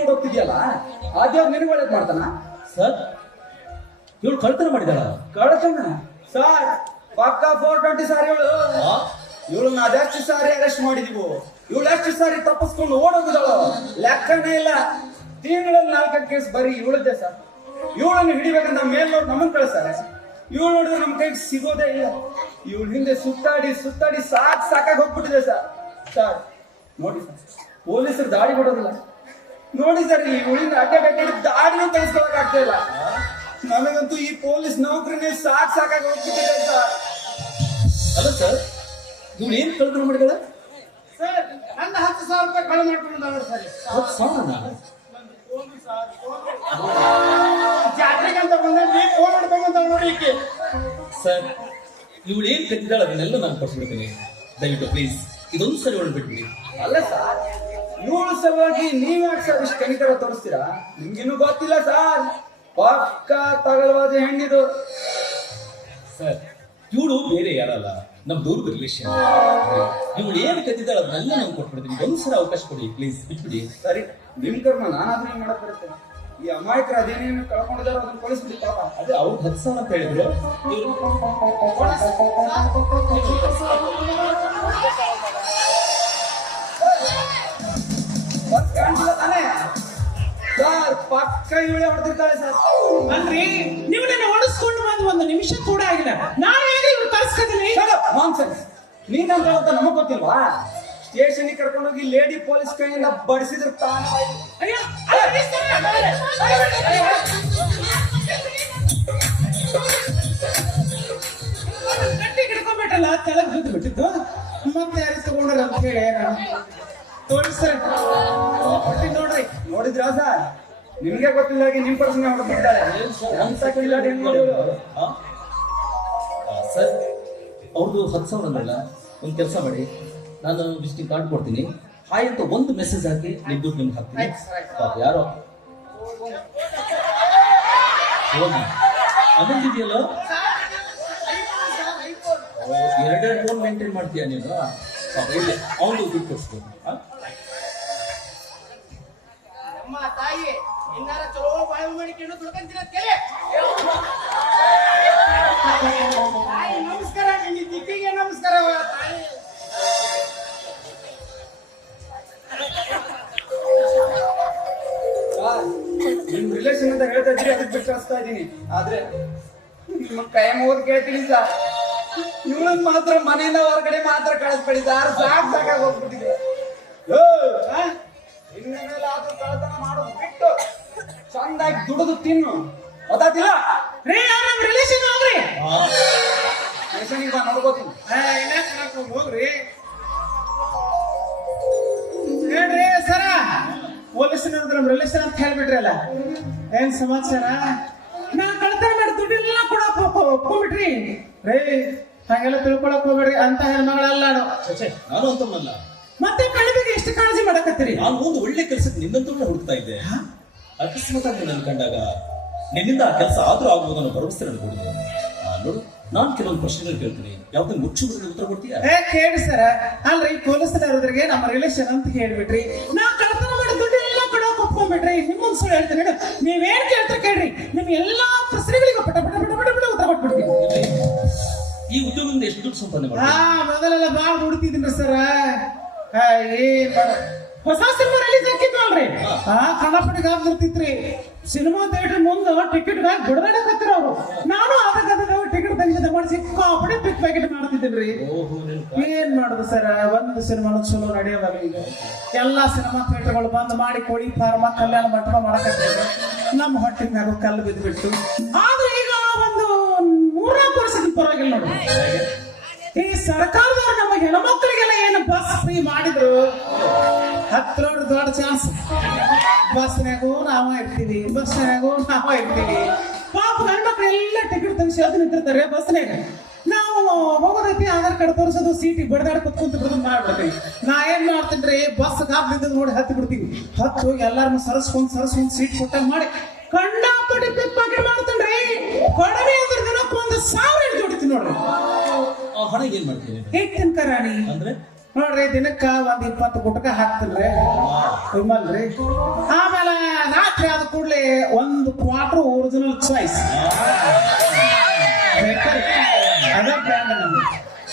ನೋಡೋಗ್ತಿದ್ಯಲ್ಲ ಅದ್ಯಾವ ನಿನಗೆ ಒಳ್ಳೇದ್ ಮಾಡ್ತಾನ ಸರ್ ಇವಳು ಕಳ್ತನ ಮಾಡಿದಾಳ. ಕಳ್ತನ ಸರ್ ಪಕ್ಕ 420 ಸಾರಿ ಇವಳನ್ನ ಅದೆಷ್ಟು ಸಾರಿ ಅರೆಸ್ಟ್ ಮಾಡಿದೀವು. ಇವಳು ಎಷ್ಟು ಸಾರಿ ತಪ್ಪಿಸ್ಕೊಂಡು ಓಡೋಗಿದಳು ಲೆಕ್ಕನೇ ಇಲ್ಲ. ತಿಂಗಳಲ್ಲಿ 4 ಕೇಸ್ ಬರೀ ಇವಳದ್ದೆ ಸರ್. ಇವಳನ್ನು ಹಿಡಿಬೇಕಂತ ಮೇಲ್ ನೋಡಿ ನಮ್ಮನ್ ಕಳಿಸ್ತಾರೆ. ಇವಳು ನೋಡಿದ್ರೆ ನಮ್ ಕೈಗೆ ಸಿಗೋದೇ ಇಲ್ಲ. ಇವಳ ಹಿಂದೆ ಸುತ್ತಾಡಿ ಸುತ್ತಾಡಿ ಸಾಕಾಗಿ ಹೋಗ್ಬಿಟ್ಟಿದೆ ಸರ್. ಸರ್ ನೋಡಿ ಸರ್, ಪೊಲೀಸರು ದಾಳಿ ಕೊಡೋದಿಲ್ಲ ನೋಡಿ ಸರ್. ಇವಳಿಂದ ಅಡ್ಡ ದಾಡಿನೂ ತೆಗೆಸ್ಕೊಳಕ್ ಆಗ್ತಾ ಇಲ್ಲ. ನನಗಂತೂ ಈ ಪೊಲೀಸ್ ನೌಕರಿನೇ ಸಾಕಾಗಿ ಹೋಗ್ಬಿಟ್ಟಿದೆ ಸರ್. ಅಲ್ಲ ಸರ್, ಇವಳು ಏನ್ ಕಳ್ತನ ಮಾಡಿದಾಳ ಸರ್? ನನ್ನ 10,000 ರೂಪಾಯಿ ಕಳೆ ಮಾಡ್ಕೊಂಡು ಸರ್. ಜಾತ್ರೆಗಂತ ಬಂದ್ರೆ ಫೋನ್ ಮಾಡ್ಕೊಂಡ್ ನೋಡಿ ಈಕೆ. ಸರ್ ಇವಳು ಏನ್ ಕದ್ದಿದ್ದಾಳ ಅದನ್ನೆಲ್ಲ ನಾನು ಕೊಡ್ಸ್ಬಿಡ್ತೀನಿ. ದಯವಿಟ್ಟು ಪ್ಲೀಸ್ ಇದೊಂದು ಸರಿ ಒಳಗೆ ಬಿಟ್ಬಿಡಿ. ಅಲ್ಲ ಸರ್, ಇವಳು ಸಲುವಾಗಿ ನೀವ್ ಯಾಕೆ ಸರ್ ಇಷ್ಟು ಕನಿಕರ ತೋರಿಸ್ತೀರಾ? ನಿಮ್ಗಿನ್ನೂ ಗೊತ್ತಿಲ್ಲ ಸರ್, ಪಕ್ಕ ತಗಲವಾದ ಹೆಣ್ಣಿದು. ಸರ್ ಇವಳು ಬೇರೆ ಯಾರಲ್ಲ, ನಮ್ ದೂರದ ರಿಲೇಷನ್. ಇವಳು ಏನ್ ಕದ್ದಿದ್ದಾಳ ಅದನ್ನೆಲ್ಲ ನಾನು ಕೊಟ್ಬಿಡ್ತೀನಿ. ಒಂದ್ಸಲ ಅವಕಾಶ ಕೊಡಿ ಪ್ಲೀಸ್, ಬಿಟ್ಬಿಡಿ. ಸರಿ, ನಿಮ್ ಕರ್ಮ ನಾನಾದ್ರೂ ಏನ್ ಮಾಡಕ್ ಬರುತ್ತೆ. ಈ ಅಮಾಯಕರು ಅದೇನೇನು ಕಳ್ಕೊಂಡಿದಾರೋ ಅದನ್ನ ಕಳಿಸ್ಬಿಡಿ ಪಾಪ. ಅದೇ ಅವ್ರು 10,000 ಅಂತ ಹೇಳಿದ್ರು. ಕಾಣಿಸಿಲ್ಲ ತಾನೇ ಸರ್? ಪಕ್ಕ ಇವಳೇ ಹೊಡೆದಿರ್ತಾಳೆ ಸರ್. ಅಲ್ರಿ, ನೀವು ನನ್ನ ಓಡಿಸ್ಕೊಂಡು ಬಂದು 1 ನಿಮಿಷ ಕೂಡ ಆಗಿಲ್ಲ. ನಾನು ಹೇಗೆ ಇವ್ರು ಕಳ್ಸ್ಕೊತೀನಿ? ನೀನಂತ ನಮಗ್ ಗೊತ್ತಿಲ್ವಾ? ಸ್ಟೇಷನ್ಗೆ ಕರ್ಕೊಂಡೋಗಿ ಲೇಡಿ ಪೊಲೀಸ್ ಕೈಯಿಂದ ಬಡಿಸಿದ್ರು ತಾನ. ಗಟ್ಟಿ ಹಿಡ್ಕೊಂಡ್ಬಿಟ್ಟಲ್ಲ, ತೆಳಗ್ ಬಿದ್ದು ಬಿಟ್ಟಿದ್ದು. ಮತ್ತೆ ಯಾರು ತಗೊಂಡ್ರ ಅಂತ ಹೇಳಿ ತೋರಿಸ್ತಾರೆ ನೋಡ್ರಿ. ನೋಡಿದ್ರಾ ಸರ್? ನಿಮ್ಗೆ ಗೊತ್ತಿಲ್ಲ ನಿಮ್ ಪರ್ಸನ್ ಹೊಡೆದ್ಬಿಡ್ತಾಳೆ ಅಂತ ಕಿಲ್ಲಾಡಿ ಹೆಂಗ್ ನೋಡಿದ್ರು. ಸರ್ ಅವ್ರದ್ದು 10,000 ಅಂದ್ರಲ್ಲ, ಒಂದು ಕೆಲಸ ಮಾಡಿ, ನಾನು ವಿಸಿಟಿಂಗ್ ಕಾರ್ಡ್ ಕೊಡ್ತೀನಿ. ಹಾಯ್ ಅಂತ ಒಂದು ಮೆಸೇಜ್ ಹಾಕಿ ನಿಮ್ ದುಡ್ಡು ನಿಮ್ಗೆ ಹಾಕ್ತೀನಿ. ಯಾರೋ ಅದಂತಿದೆಯಲ್ಲ, 2 ಫೋನ್ ಮೇಂಟೈನ್ ಮಾಡ್ತೀಯ ನೀನು. ಅವನು ದುಡ್ಡು ಕೊಡ್ಸ್ಬೋದು. ತಾಯಿ ಇನ್ನಾರ ಚಲೋ ಬಾಳೆ ಮಾಡಿಕೊಂಡು ದುಡ್ಕಂತೀರ ಕೇಳಿ. ತಾಯಿ ನಮಸ್ಕಾರ, ನಿನ್ನ ದಿಕ್ಕಿಗೆ ನಮಸ್ಕಾರ ತಾಯಿ. ನಿಮ್ ರಿಲೇಷನ್ ಅಂತ ಹೇಳ್ತಾ ಇದ್ದೀರಿ, ಅದಕ್ಕೆ ಬಿಟ್ಟು ಕಳಿಸ್ತಾ ಇದ್ದೀನಿ. ಆದ್ರೆ ನಿಮ್ಮ ಕೈ ಮುಗಿದು ಕೇಳ್ತೀನಿ ಸರ್, ಇವಳನ್ನ ಮಾತ್ರ ಮನೆಯಿಂದ ಹೊರಗಡೆ ಮಾತ್ರ ಕಳಿಸ್ಬೇಡಿ ಸರ್. ಸಾಕಾಗಿ ಹೋಗ್ಬಿಟ್ಟಿದೆ. ಇನ್ನೇನಾದ್ರೂ ಕಳ್ತನ ಮಾಡೋದು ಬಿಟ್ಟು ಚಂದಾಗಿ ದುಡಿದು ತಿನ್ನು, ಗೊತ್ತಾತಿಲ್ಲ? ರಿಲೇಷನ್ ಅವ್ರಿ ರಿಲೇಷನ್ಗೆ ಬಾ, ನೋಡ್ಕೋತೀನಿ. ಹೋಗ್ರಿ ಹೇಳ್ರಿ ಸರ. ಪೊಲೀಸನವ್ರದ್ದು ನಮ್ ರಿಲೇಷನ್ ಅಂತ ಹೇಳ್ಬಿಟ್ರಲ್ಲ, ಏನ್ ಸಮಾಚಾರ? ನಾ ಕಳ್ತನ ಮಾಡಿ ದುಡ್ಡೆಲ್ಲ ಕೊಡಕ್ ಒಪ್ಕೊಂಡ್ಬಿಟ್ರಿ ರೇ. ಹಂಗೆಲ್ಲ ತಿಳ್ಕೊಳಕ್ ಹೋಗ್ಬೇಡ್ರಿ, ಅಂತ ಹೆಣ್ಮಗಳಲ್ಲ ನಾನು ಅಂತಲ್ಲ. ಮತ್ತೆ ಕಳಿಬಿಗೆ ಎಷ್ಟು ಕಾಳಜಿ ಮಾಡಕತ್ತೀರಿ? ನಾನು ಒಂದು ಒಳ್ಳೆ ಕೆಲಸಕ್ಕೆ ನಿನ್ನಂತೂ ಹುಡುಕ್ತಾ ಇದ್ದೆ. ಅಕಸ್ಮಾತ್ ಆಗಿ ನನ್ನ ಕಂಡಾಗ ನಿನ್ನಿಂದ ಆ ಕೆಲಸ ಆದ್ರೂ ಆಗ್ಬೋದು ಅನ್ನೋ ಭರವಸೆ ನನಗೆ ನೋಡು. ನಾನು ಕೆಲವೊಂದು ಪ್ರಶ್ನೆಗಳು ಕೇಳ್ತೀನಿ, ಯಾವ್ದು ಮುಚ್ಚುವುದ್ರಲ್ಲಿ ಉತ್ತರ ಕೊಡ್ತೀಯಾ? ಕೇಳಿ ಸರ. ಅಲ್ರಿ, ಪೊಲೀಸರವ್ರಿಗೆ ನಮ್ಮ ರಿಲೇಷನ್ ಅಂತ ಹೇಳ್ಬಿಟ್ರಿ. ನಾ ಕಳ್ತನ ಮಾಡಿ ದುಡ್ಡೆಲ್ಲ ಕೊಡೋಕೆ ಒಪ್ಕೊಂಡ್ಬಿಟ್ರಿ. ನಿಮ್ಮೊಂದು ಸುಳ್ಳು ಹೇಳ್ತೀನಿ, ನೀವೇನ್ ಕೇಳ್ತಾರೆ ಕೇಳ್ರಿ, ನಿಮ್ ಎಲ್ಲಾ ಪ್ರಶ್ನೆಗಳಿಗೂ ಪಟ ಪಟ ಪಟ ಪಟ ಪಟ ಉತ್ತರ ಕೊಟ್ಬಿಡ್ತೀನಿ. ಈ ಉದ್ಯೋಗದಿಂದ ಎಷ್ಟು ದುಡ್ಡು ಸಂಪಾದನೆ ಮಾಡಿ? ಮೊದಲೆಲ್ಲ ಬಾಳ್ ಹುಡುಕ್ತಿದ್ದೀನಿ ಸರ. ಹೊಸ ಸಿನಿಮಾ ರಿಲೀಸ್ ಹಾಕಿದ್ವಲ್ರಿ, ಕನ್ನಪಟ್ಟಿಗೆ ಆಗ್ತಿರ್ತಿತ್ರಿ. ಸಿನಿಮಾ ಥಿಯೇಟರ್ ಮುಂದೆ ಟಿಕೆಟ್ ಬಿಡದಾಡಕತ್ತಿರ ಅವ್ರು. ನಾನು ಆದಾಗ ಟಿಕೆಟ್ ತೆಗೆದ ಮಾಡಿ ಸಿಕ್ಕಾಪಟ್ಟೆ ಪಿಕ್ ಪ್ಯಾಕೆಟ್ ಮಾಡ್ತಿದ್ದೀನಿ. ಏನ್ ಮಾಡುದು ಸರ, ಒಂದು ಸಿನಿಮಾನು ಚಲೋ ನಡೆಯೋದಲ್ಲ. ಈಗ ಎಲ್ಲಾ ಸಿನಿಮಾ ಥಿಯೇಟರ್ಗಳು ಬಂದ್ ಮಾಡಿ ಕೋಳಿ ಫಾರ್ಮ ಕಲ್ಯಾಣ ಮಂಟಪ ಮಾಡಕತ್ತಿದ್ರು. ನಮ್ಮ ಹೊಟ್ಟಿನ ಮ್ಯಾಗ ಕಲ್ಲು ಬಿದ್ದುಬಿಟ್ಟು. ಆದ್ರೆ ಈಗ ಒಂದು 3-4 ವರ್ಷದ ಪರವಾಗಿಲ್ಲ ನೋಡಿ. ಈ ಸರ್ಕಾರದವ್ರು ನಮ್ಮ ಹೆಣ್ಮಕ್ಳಿಗೆಲ್ಲ ಏನು ಬಸ್ ಫ್ರೀ ಮಾಡಿದ್ರು, 10 ದೊಡ್ಡ ಚಾನ್ಸ್. ಬಸ್ನಾಗೂ ನಾವ ಇರ್ತೀವಿ, ಬಸ್ನಾಗೂ ನಾವ ಇರ್ತೀವಿ. ಪಾಪ ಗಂಡ್ಮಕ್ಳು ಎಲ್ಲ ಟಿಕೆಟ್ ತೆಗಿಸಿ ಅದು ನಿಂತಿರ್ತಾರೆ ಬಸ್ನಾಗ. ನಾವು ಹೋಗೋದೈತಿ, ಆಧಾರ್ ಕಾರ್ಡ್ ತೋರಿಸೋದು, ಸೀಟಿಗೆ ಬಡದಾಡ ಕುತ್ಕೊಂತ ಬಿಡೋದು ಮಾಡ್ಬಿಡ್ತೀವಿ. ನಾ ಏನ್ ಮಾಡ್ತೀನಿ, ಬಸ್ ಗಾಬ್ಲಿದ್ದ ನೋಡಿ ಹತ್ತಿ ಬಿಡ್ತೀವಿ. ಹತ್ತು ಹೋಗಿ ಎಲ್ಲಾರನ್ನು ಸರಸ್ಕೊಂಡ್ ಸೀಟ್ ಕೊಟ್ಟಾಗ ಮಾಡಿ ಕಂಡಾಪಟ್ಟಿ ಪಿಕ್ ಪಾಕೆಟ್ ಮಾಡ್ತೇನ್ರಿ. ಕಡಿಮೆ ಅಂದ್ರೆ ದಿನಕ್ಕೆ 1,000 ದುಡಿತೀನಿ ನೋಡ್ರಿ. ಹಣ ಏನ್ ಮಾಡ್ತೀನಿ? ಹೇಳ್ತೀನಿ ಕರಾಣಿ. ಅಂದ್ರೆ ನೋಡ್ರಿ ದಿನಕ್ಕ ಒಂದ್ 20 ಗುಟ್ಕ ಹಾಕ್ತೀನ್ರಿ ವಿಮಲ್ರಿ. ಆಮೇಲೆ ರಾತ್ರಿ ಆದ ಕೂಡ್ಲೆ 1 ಕ್ವಾರ್ಟರ್ ಒರಿಜಿನಲ್ ಚಾಯ್ಸ್ ಅದ ಬ್ರ್ಯಾಂಡ್ ನಮ್ದು.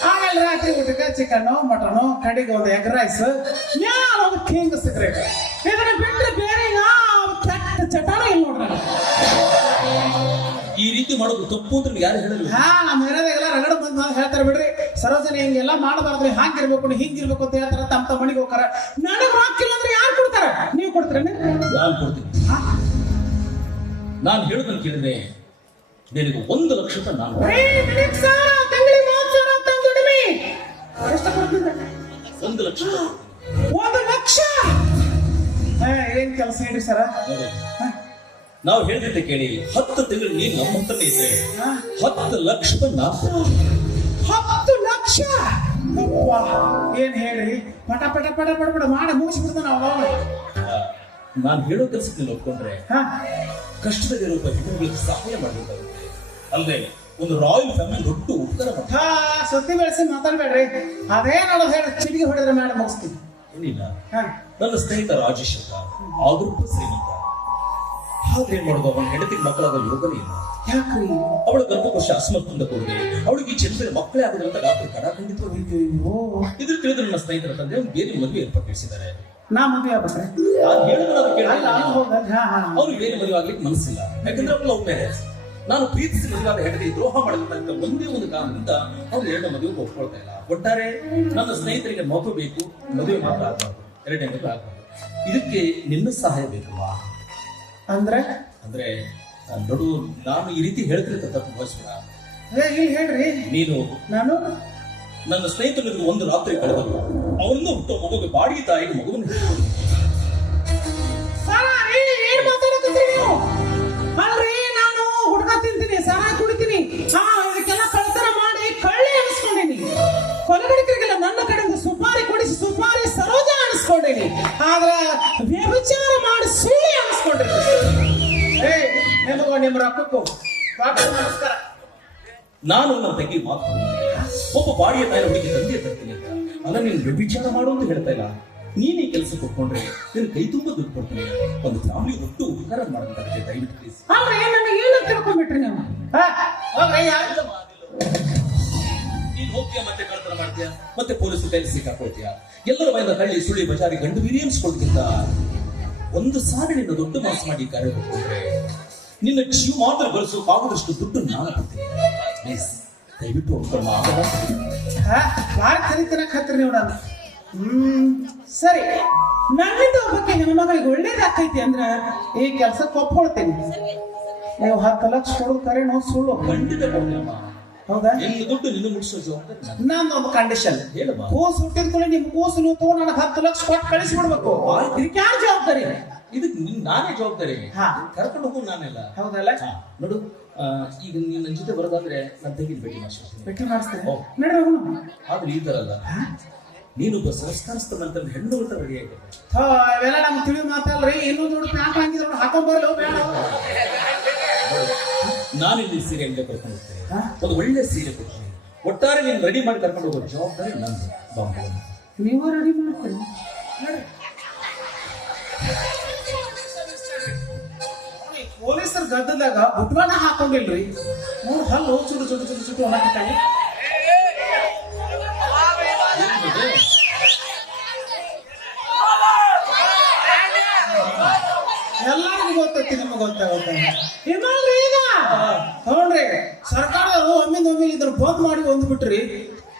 ಆಮೇಲೆ ರಾತ್ರಿ ಊಟಕ್ಕೆ ಚಿಕನ್ ಮಟನ್ ಕಡೆಗೆ ಒಂದು ಎಗ್ ರೈಸ್ ಒಂದು ಕಿಂಗ್ ಸಿಗರೇಟ್. ಇದನ್ನ ಬಿಟ್ಟರೆ ಬೇರೆ ಯಾವ ಕೆಟ್ಟ ಚಟಾಣ ಇಲ್ಲ ನೋಡ್ರಿ. ಈ ರೀತಿ ಮಾಡೋದು ತಪ್ಪು ಅಂತ ನಿಮ್ಗೆ ಯಾರು ಹೇಳಿಲ್ಲ. ನಮ್ಮ ಏರಿಯಾದಾಗೆಲ್ಲ ರಗಡ ಬಂದ್ ಹೇಳ್ತಾರೆ ಬಿಡ್ರಿ, ಸರೋಜನಿ ಹಿಂಗೆಲ್ಲ ಮಾಡಬಾರ್ದು, ಹಂಗಿರ್ಬೇಕು ಹಿಂಗಿರ್ಬೇಕು ಅಂತ ಹೇಳ್ತಾರೆ. ತಮ್ಮ ಮನೆಗೆ ಹೋಗ್ತಾರ. ನನಗೆ ರೊಕ್ಕಿಲ್ಲ ಅಂದ್ರೆ ಯಾರು ಕೊಡ್ತಾರೆ? ನೀವು ಕೊಡ್ತೀರೇನೆ? ನಾನು ಕೊಡ್ತೀನಿ. ನಾನು ಹೇಳೋದನ್ನು ಕೇಳಿದ್ರೆ ನಿನಗೆ 1 ಲಕ್ಷ ರೂಪಾಯಿ ನಾನು ಎಷ್ಟು ಕೊಡ್ತಿದ್ದೆ? 1 ಲಕ್ಷ. 1 ಲಕ್ಷ ಏನ್ ಕೆಲಸ ಹೇಳಿ ಸರ? ನಾವು ಹೇಳಿದ್ದೆ ಕೇಳಿ, 10 ತಿಂಗಳು ನೀನು ನಮ್ಮ ಹತ್ರನೇ ಇದ್ರೆ 10 ಲಕ್ಷ ರೂಪಾಯಿ ನಾನು. 10 ಲಕ್ಷ ಏನ್ ಹೇಳ್ರಿ? ಪಟ ಪಟ ಪಟ ಪಟ ಪಟ ಮಾಡಿ ಮುಗಿಸ್ಬಿಡ್ತಾನ ನಾವು. ನಾನು ಹೇಳೋ ಕೆಲಸಕ್ಕೆ ನೀನು ಒಪ್ಕೊಂಡ್ರೆ ಕಷ್ಟದಲ್ಲಿರುವ ಹೆಣ್ಣುಗಳಿಗೆ ಸಹಾಯ ಮಾಡಬೇಕಾಗುತ್ತೆ. ಅಲ್ಲದೆ ಒಂದು ರಾಯಲ್ ಫ್ಯಾಮಿಲಿ ದೊಡ್ಡ ಉತ್ತರ ಸುದ್ದಿ ಬೆಳೆಸಿ ಮಾತಾಡ್ಬೇಡ್ರಿ. ಅದೇನೋ ಹೇಳಿ ಚಿಟಿಗೆ ಹೊಡೆದ್ರೆ ಮಾಡಿ ಮುಗಿಸ್ತೀವಿ. ಏನಿಲ್ಲ, ನನ್ನ ಸ್ನೇಹಿತ ರಾಜೇಶ್ ಅಂತ ಆದ್ರೂ ಶ್ರೀಮಂತ. ಆದ್ರೆ ಏನ್ ಮಾಡೋದು, ಅವನ ಹೆಂಡತಿಗೆ ಮಕ್ಕಳಾಗ ಯೋಗನೇ ಇಲ್ಲ. ಯಾಕ್ರಿ? ಅವಳ ಗರ್ಭಕೋಶ ಅಸಮರ್ಥದಿಂದ ಕೂಡಿದೆ. ಅವಳಿಗೆ ಈ ಜನರಿಗೆ ಮಕ್ಕಳೇ ಆಗೋದಿಲ್ಲ ಅಂತ ಡಾಕ್ಟರ್ ಕಡಾಖಂಡಿತವಾಗಿ ಇದ್ರ ತಿಳಿದ್ರೆ ನನ್ನ ಸ್ನೇಹಿತರ ತಂದೆ ಒಂದು ಬೇರೆ ಮದುವೆ ಏರ್ಪಡಿಸಿದ್ದಾರೆ. ನಾ ಮದುವೆ ಆಗ್ಬೇಕ್ರಿ? ನಾನು ಹೇಳಿದ್ರೆ ಕೇಳಿಲ್ಲ. ಅವ್ರಿಗೆ ಬೇರೆ ಮದುವೆ ಆಗ್ಲಿಕ್ಕೆ ಮನಸ್ಸಿಲ್ಲ. ಯಾಕಂದ್ರೆ ಅವ್ರು ಲವ್ ಮ್ಯಾರೇಜ್. ನಾನು ಪ್ರೀತಿಸಿ ಮದುವೆ ಹೆಂಡತಿ ದ್ರೋಹ ಮಾಡಬೇಕಂತ ಒಂದೇ ಒಂದು ಕಾರಣದಿಂದ ಅವ್ರು 2 ಮದುವೆಗೆ ಒಪ್ಕೊಳ್ತಾ ಇಲ್ಲ. ಒಟ್ಟಾರೆ ನನ್ನ ಸ್ನೇಹಿತರಿಗೆ ಮಗು ಬೇಕು, ಮದುವೆ ಮಾತ್ರ ಆಗಬಾರ್ದು, 2 ಮದುವೆ ಆಗಬಾರ್ದು. ಇದಕ್ಕೆ ನಿನ್ನ ಸಹಾಯ ಬೇಕಲ್ವಾ? ಅಂದ್ರೆ ನೋಡು, ನಾನು ಈ ರೀತಿ ಹೇಳ್ತಿರ್ತ ತಪ್ಪು ಭಾವಿಸ್ಬೇಡ. ಹೇಳ್ರಿ. ನೀನು ನಾನು ನನ್ನ ಸ್ನೇಹಿತನಿಗೆ 1 ರಾತ್ರಿ ಕಳೆದಲ್ಲ, ಅವರಿಂದ ಹುಟ್ಟೋ ಮಗುಗೆ ಬಾಡಿಗೆ ತಾಯಿಗೆ ಮಗುವನ್ನು ತಿಂತೀನಿ, ಸಾರ ಕುಡಿತೀನಿ, ಇದಕ್ಕೆಲ್ಲ ಕಳ್ತನ ಮಾಡಿ ಕಳ್ಳಿ ಅನಿಸ್ಕೊಂಡೀನಿ. ಕೊಲೆಗಡಿಕರಿಗೆಲ್ಲ ನನ್ನ ಕಡೆಯಿಂದ ಸುಪಾರಿ ಕೊಡಿಸಿ ಸುಪಾರಿ ಸರೋಜ ಅನಿಸ್ಕೊಂಡೀನಿ. ಆದ್ರ ವ್ಯಭಿಚಾರ ಮಾಡಿ ಸುಳ್ಳಿ ಅನಿಸ್ಕೊಂಡಿರ್ತೀನಿ. ನಿಮ್ಮ ರೊಕ್ಕಕ್ಕೂ ನಮಸ್ಕಾರ. ನಾನು ನನ್ನ ತಂಗಿ ಮಾತು ಒಬ್ಬ ಬಾಡಿಗೆ ತಾಯಿನ ಹುಡುಗಿ ತಂದೆ ತರ್ತೀನಿ ಅಂತ. ಅಲ್ಲ, ನೀನು ವ್ಯಭಿಚಾರ ಮಾಡು ಅಂತ ಹೇಳ್ತಾ ಇಲ್ಲ. ನೀನ್ ಈ ಕೆಲಸ ಕೊಟ್ಕೊಂಡ್ರೆ ನಿನ್ ಕೈ ತುಂಬಾ ದುಡ್ಡು ಕೊಡ್ತೀನಿ. ಒಂದು ಫ್ಯಾಮಿಲಿ ಒಟ್ಟು ಉಪಕಾರ ಮಾಡಬೇಕಾಗುತ್ತೆ. ದಯವಿಟ್ಟು ಪ್ಲೀಸ್. ಏನು ತಿಳ್ಕೊಂಡ್ಬಿಟ್ರಿ ನೀವು? ನೀನ್ ಹೋಗ್ತೀಯ, ಮತ್ತೆ ಕಳ್ತನ ಮಾಡ್ತೀಯ, ಮತ್ತೆ ಪೊಲೀಸರು ಕೈಲಿ ಸಿಕ್ಕಾಕೊಳ್ತೀಯ. ಎಲ್ಲರ ಮೈನ ಹಳ್ಳಿ ಸುಳ್ಳಿ ಬಜಾರಿ ಗಂಡು ವೀರ್ಯನ್ಸ್ಕೊಳ್ತಿದ್ದ ಒಂದು ಸಾರಿ ನಿನ್ನ ದೊಡ್ಡ ಮಾಸ ಮಾಡಿ ಕಾರ್ಯ ಕೊಟ್ಕೊಂಡ್ರೆ ನಿನ್ನ ಜೀವ ಮಾತ್ರ ಬಳಸೋಕಾಗದಷ್ಟು ದುಡ್ಡು ನಾನು ಕೊಡ್ತೀನಿ. ಪ್ಲೀಸ್ ದಯವಿಟ್ಟು ಒಪ್ಕೊಳ್ಳ. ಯಾರು ಕರಿತನಕ್ ಹತ್ತಿರ ನೀವು? ನಾನು ಸರಿ, ನನ್ನಿಂದ ಒಬ್ಬಕ್ಕೆ ಹೆಣ್ಮಗಳಿಗೆ ಒಳ್ಳೇದಾಗ್ತೈತಿ ಅಂದ್ರ ಈ ಕೆಲ್ಸಕ್ಕೆ ಒಪ್ಕೊಳ್ತೀನಿ. ನೀವು 10 ಲಕ್ಷ ಕೊಡೋದು ಕರೆನೋ ಸುಳ್ಳು? ಖಂಡಿತ ಕೊಡ್ತೀಯಮ್ಮ. ಹೌದಾ? ನಿನ್ನ ದುಡ್ಡು ನಿನ್ನ ಮುಗಿಸೋ ಜವಾಬ್ದಾರಿ ನಂದೊಂದು ಕಂಡೀಷನ್. ಹೇಳಮ್ಮ. ಕೂಸು ಹುಟ್ಟಿದ ಕೂಡ ನಿಮ್ ಕೂಸು ನೀವು ತಗೊಂಡು ನನಗೆ 10 ಲಕ್ಷ ಕೊಟ್ಟು ಕಳಿಸ್ಬಿಡ್ಬೇಕು. ಇದಕ್ಕೆ ಯಾರು ಜವಾಬ್ದಾರಿ? ಇದಕ್ಕೆ ನಾನೇ ಜವಾಬ್ದಾರಿ. ಕರ್ಕೊಂಡು ಹೋಗು ನಾನೆಲ್ಲ. ಹೌದಲ್ಲ? ನೋಡು, ಈಗ ನೀನ್ ನನ್ನ ಜೊತೆ ಬರೋದಾದ್ರೆ ನನ್ನ ತಂಗಿನ ಭೇಟಿ ಮಾಡಿಸ್ತೀನಿ. ನಡ್ರಿ ಹೋಗೋಣ. ಆದ್ರೆ ಈ ತರ ಅಲ್ಲ, ನೀನೊಬ್ಬ ಸಂಸ್ಕಾರಸ್ಥನಂತ ಹೆಣ್ಣು ರೆಡಿ ಆಗಿದೆ. ಇವೆಲ್ಲ ನಮ್ಗೆ ತಿಳಿದು ಮಾತಲ್ರಿ. ಇನ್ನೂ ದುಡ್ಡು ಪ್ಯಾಂಟ್ ಹಾಕಿದ್ರು ಹಾಕೊಂಡ್ಬರ್ಲು ಬೇಡ. ನಾನು ಇಲ್ಲಿ ಸೀರೆ ಅಂಗಡಿ ಕರ್ಕೊಂಡು ಹೋಗ್ತೇನೆ, ಒಂದು ಒಳ್ಳೆ ಸೀರೆ ಕೊಡ್ತೀನಿ. ಒಟ್ಟಾರೆ ನೀನು ರೆಡಿ ಮಾಡಿ ಕರ್ಕೊಂಡು ಹೋಗೋ ಜವಾಬ್ದಾರಿ ನಂದು. ನೀವು ರೆಡಿ ಮಾಡ್ತೀರಿ? ಪೊಲೀಸರ ಗದ್ದದಾಗ ಬುಟ್ವಾನ ಹಾಕೊಂಡಿಲ್ರಿ. ನೋಡು, ಹಲ್ಲು ಚುಡು ಚುಡು ಚುಡು ಚುಟ್ಟು ಅನ್ನಕತ್ತಾನೆ. ಎಲ್ಲರಿಗೂ ಗೊತ್ತೈತಿ, ನಿಮ್ಗೆ ಗೊತ್ತಾಗುತ್ತೆ. ಇಲ್ರಿ ಈಗ ನೋಡ್ರಿ, ಸರ್ಕಾರದವರು ಒಮ್ಮಿಂದ ಇದ್ರ ಬಂದ್ ಮಾಡಿ ಬಿಟ್ರಿ,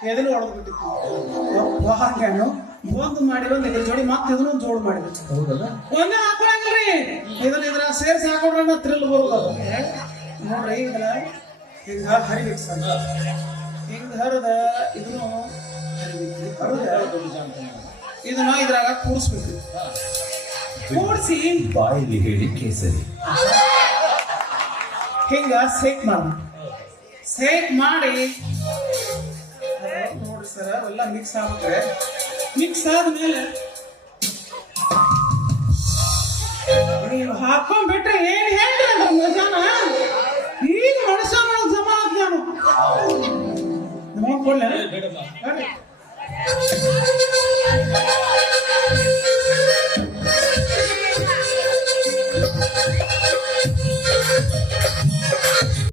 ಎದನ್ನು ಹೊಡೆದು ಬಿಟ್ಟಿತ್ತು. ಹಾಗೇನು ಬಂದ್ ಮಾಡಿ ಇದ್ರ ಜೋಡಿ ಮತ್ತೆ ಇದನ್ನು ಜೋಡ್ ಮಾಡಿದ್ರು. ಹೌದಲ್ಲ? ಒಂದೇ ಹಾಕೊಳಂಗಿಲ್ರಿ, ಇದ್ರ ಸೇರಿಸಿ ಹಾಕೊಂಡ್ರೆ ಥ್ರಿಲ್ ಬರೋದು. ನೋಡ್ರಿ, ಇದನ್ನ ಹಿಂಗ ಹರಿಬೇಕು ಸರ್. ಹಿಂಗ ಹರದ ಇದನ್ನು ಇದನ್ನ ಇದ್ರಾಗ ಕೂಡಿಸ್ಬೇಕು. ಕೂಡಿಸಿ ಬಾಯಲ್ಲಿ ಹೇಳಿ ಕೇಸರಿ ಹಿಂಗ ಸೇಕ್ ಮಾಡಿ ನೋಡಿ ಸರ್, ಎಲ್ಲ ಮಿಕ್ಸ್ ಆಗುತ್ತೆ. ಮಿಕ್ಸ್ ಆದ್ಮೇಲೆ ನೀವು ಹಾಕೊಂಡ್ಬಿಟ್ರೆ ಏನ್ ಹೇಳ್ರಿ ಅದ್ರ ಮಜಾನ. ಈಗ ಮನುಷ್ಯ ಜಮಾ ಆದ್ ನಾನು.